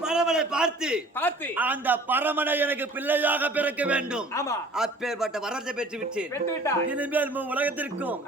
பரமனை பார்த்து. பார்த்து. அந்த பரமனை எனக்கு பிள்ளையாக பிறக்க வேண்டும். ஆமா. அப்பேற்பட்ட வரத்தை பெற்று விட்டாய் இனிமேல் உலகத்திற்கும்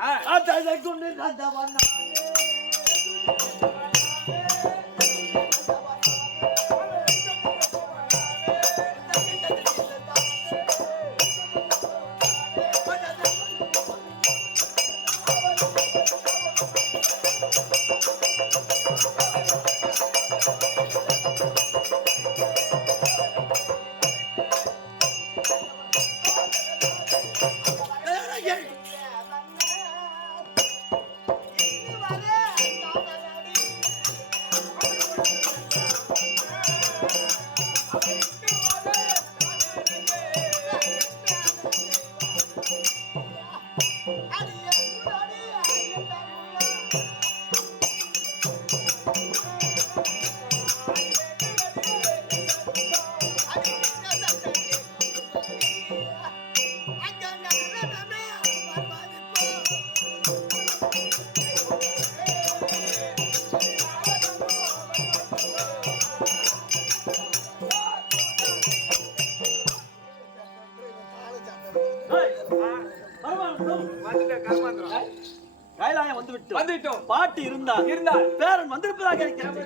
கைலாயம் வந்து விட்டு வந்துட்டோம் பாட்டு இருந்தால் இருந்தால் பேரன் வந்திருப்பதாக இருக்கிறது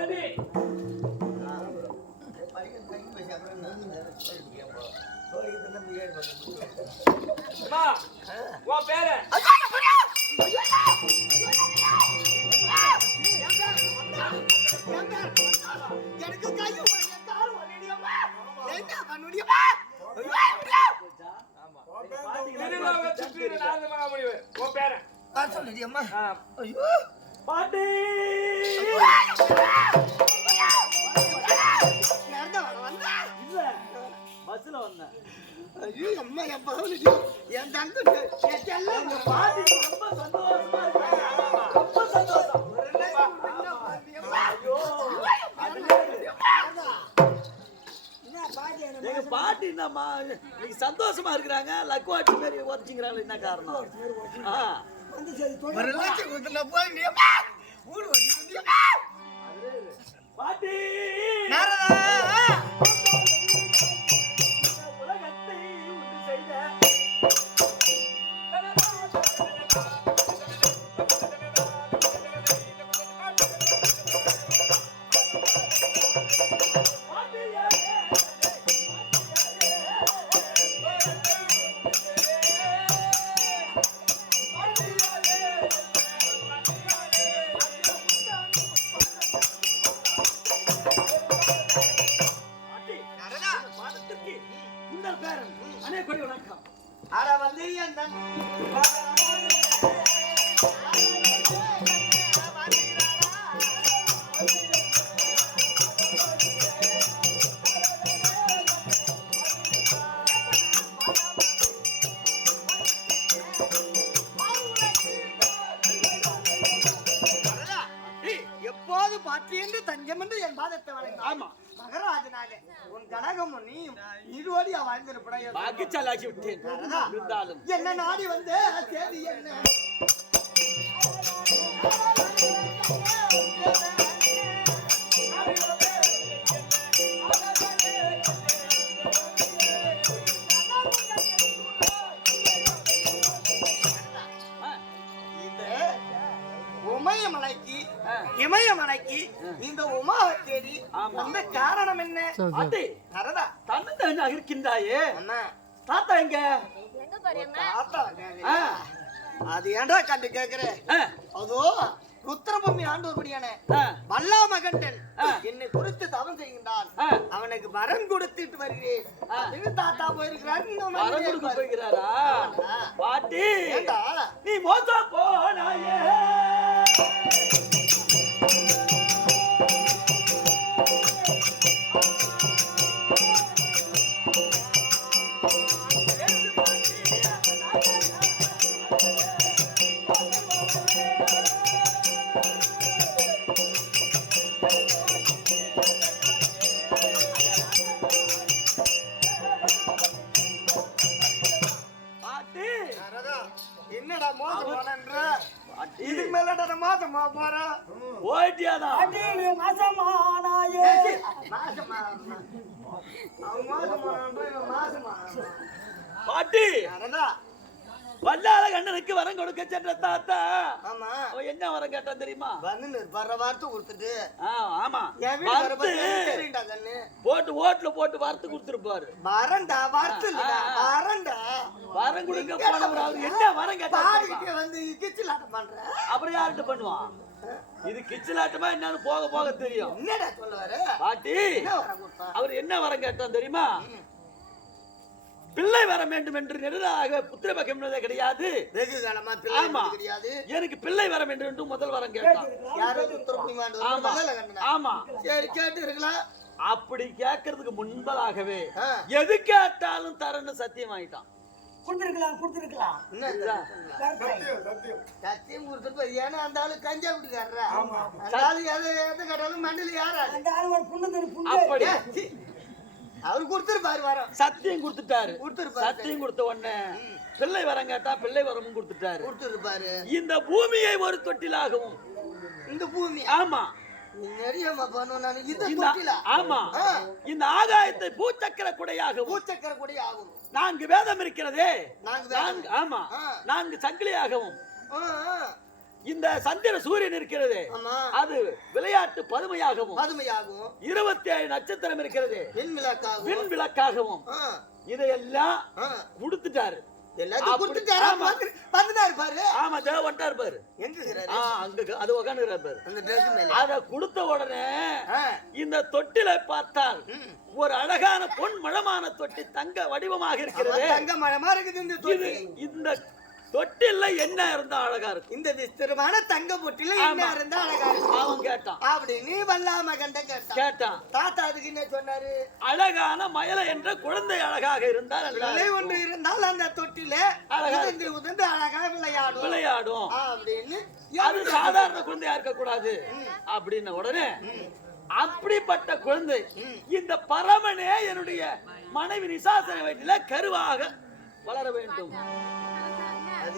அடி. அம்மா, உன் பேரு எனக்கு கையும். என்ன முடியுமா? திருலோகத்துக்கு நாரத மகாமுனிவர். உன் பேரு ஆ, சொல்லுடியம்மா. ஐயோ. பாட்டி நடந்து வர வந்தா? பஸ்ல வந்தேன் ஐயோ, அம்மா, என் பகவதிடி. என் தங்கச்சி, என் பாட்டி ரொம்ப சந்தோஷமா இருக்காங்க ரொம்ப சந்தோஷம் என்ன பாட்டி எங்க பாட்டி என்னம்மா நீங்க சந்தோஷமா இருக்கிறாங்க லக்குவாட்டி மாதிரி உதச்சிங்கிறாங்க என்ன காரணம் ஆ, ஒரு லட்சம் கொடுத்துல போய் நீ. பாட்டி நாரதா. Thank you. மகராஜனாக உன் கனகமும் நீயும் இருவடியா வாழ்ந்திருப்படைய பாக்கிச்சாலாக்கி விட்டேன். இருந்தாலும். என்ன நாடி வந்து என்ன? அந்த காரணம் என்ன? பாட்டி நரதா தன்னந்தனியா இருக்கின்றாயே அண்ணா. தாத்தா எங்க? தாத்தா அது ஏன்டா கண்டு கேக்குற? ஆ, அதோ ருத்ரபூமி ஆண்டோர்படியான வல்லா மகண்டன். என்னை குறித்து தவம் செய்கின்றான். அவனுக்கு வரன் கொடுத்துட்டு வருகிறேன். தாத்தா போயிருக்கிறார். போகிறாரா ஆமா. பாட்டி ஏண்டா? நீ மோசம் போனாயே மோசம் போனன்ற இதுக்கு மேலடா மாசம் அடி நீ மாசமானாயே. பாட்டி வல்லாத கண்ணனுக்கு வரம் கொடுக்க சென்ற தாத்தா. ஆமா. என்ன வரம் கேட்டான் தெரியுமா? வந்து வர்ற வார்த்தை கொடுத்துட்டு. ஆமா. வர போட்டு ஓட்டுல போட்டு வறுத்து கொடுத்துருப்பாரு. வரண்டா வார்த்தை. வரண்டா. வரம் கொடுக்க போனவர் அவர் என்ன வரம் கேட்டாரு வந்து கிச்சிலாட்டம் பண்ற? அப்புறம் யார்கிட்ட பண்ணுவான்? இது கிச்சலாட்டமா என்னன்னு போக போக தெரியும். என்னடா சொல்ல வர பாட்டி வர அவர் என்ன வரம் கேட்டான் தெரியுமா? பிள்ளை வர வேண்டும் என்று நெடுதாக புத்திர பக்கம் என்பதே கிடையாது. வெகு காலமா பிள்ளை கிடையாது. எனக்கு பிள்ளை வர வேண்டும் என்று முதல் வரம் கேட்டான். ஆமா. கண்டனா. ஆமா. சரி கேட்டு இருக்கலாம் அப்படி கேட்கறதுக்கு முன்பதாகவே. எது கேட்டாலும் தரன்னு சத்தியம் ஆயிட்டான் கொடுத்துருக்கலாம் கொடுத்துருக்கலாம்? சத்தியம் ஏன்னா அந்த ஆளு கஞ்சா விட்டுக்காரா அந்த ஆளு எதை எதை கேட்டாலும் மண்டில யாரா அந்த ஆள் ஒரு புண்ணு தரு புண்ணு. அப்படி. அவர் கொடுத்துருப்பாரு வரோம். சத்தியம் கொடுத்துட்டாரு. கொடுத்துருப்பாரு. சத்தியம் கொடுத்த உடனே பிள்ளை வரம் கேட்டா பிள்ளை வரமும் கொடுத்துட்டாரு. கொடுத்துருப்பாரு. இந்த பூமியை ஒரு தொட்டிலாகவும். இந்த பூமி. ஆமா. நிறைய இந்த தொட்டில? ஆமா. இந்த ஆகாயத்தை பூச்சக்கர குடையாகவும். பூச்சக்கர கூட ஆகும் நான்கு வேதம் இருக்கிறதே. நான்கு ஆமா. நான்கு சங்கிலியாகவும். இந்த சந்திர சூரியன் இருக்கிறது. அது விளையாட்டு பதுமையாகவும் பதுமையாகும் இருபத்தி ஏழு நட்சத்திரம் இருக்கிறது. விண் விளக்காகவும் ஆ, இதையெல்லாம் ஆ. கொடுத்துட்டாரு. இந்த தொட்டிலை பார்த்தால். ஒரு அழகான பொன் மழமான தொட்டி தங்க வடிவமாக இருக்கிறது. தங்க மரமா இருக்குது இந்த இது தொட்டி இந்த தொட்டில்ல என்ன இருந்தா அழகா இருக்கும்? இந்த விஸ்திரமான தங்க பொட்டில என்ன. இருந்தா அழகா இருக்கும்? அவன் கேட்டான். அப்படின்னு வல்லாம கண்ட கேட்டான். கேட்டான். தாத்தா அதுக்கு என்ன சொன்னாரு? அழகான மயல என்ற குழந்தை அழகாக இருந்தால் நன்றாக ஒன்று இருந்தால் அந்த தொட்டில உதிர்ந்து உதிர்ந்து அழகா விளையாடும். விளையாடும். அப்படின்னு அது சாதாரண குழந்தையா இருக்க கூடாது அப்படின்ன உடனே அப்படிப்பட்ட குழந்தை இந்த பரமனே என்னுடைய மனைவி நிசாசன வயிற்றில கருவாக வளர வேண்டும்.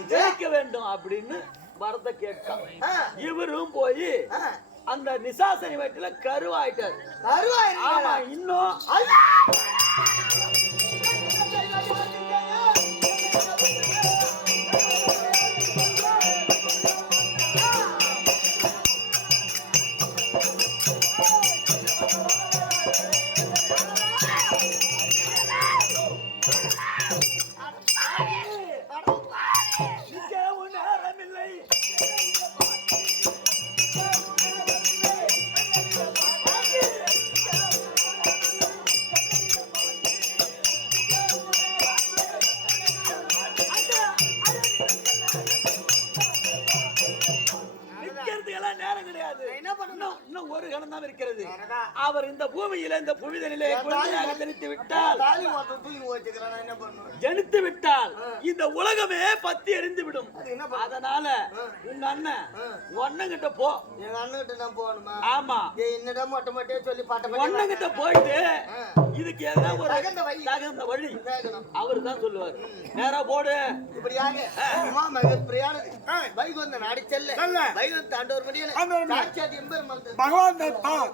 ஜெயிக்க வேண்டும் அப்படின்னு வரத கேட்டான் இவரும் போய். அந்த நிசாசனை வயிற்றில கருவாயிட்டாரு கருவா ஆமா? இன்னும் என்ன பண்ணணும் இன்னும் ஒரு கணம் தான் இருக்கிறது. அவர் இந்த பூமியில இந்த புவிதனிலே குழந்தையாக ஜனித்து விட்டால் ஜனித்து விட்டால் இந்த உலகமே பத்தி எரிந்து விடும் அதனால உங்க அண்ணன் ஒன்னங்கிட்ட போ. எங்க அண்ணன்கிட்ட நான் போகணுமா? ஆமா. என்னடா மொட்டை மொட்டையே சொல்லி பாட்ட ஒன்னங்கிட்ட போயிட்டு இதுக்கு ஏதாவது ஒரு தகுந்த வழி. அவர் தான் சொல்லுவார். நேரா போடு. இப்படியாக உமா மகப்பிரியானது வைகுந்த நாடி செல்ல. வைகுந்த ஆண்டவர் மடியில 台湾的棒。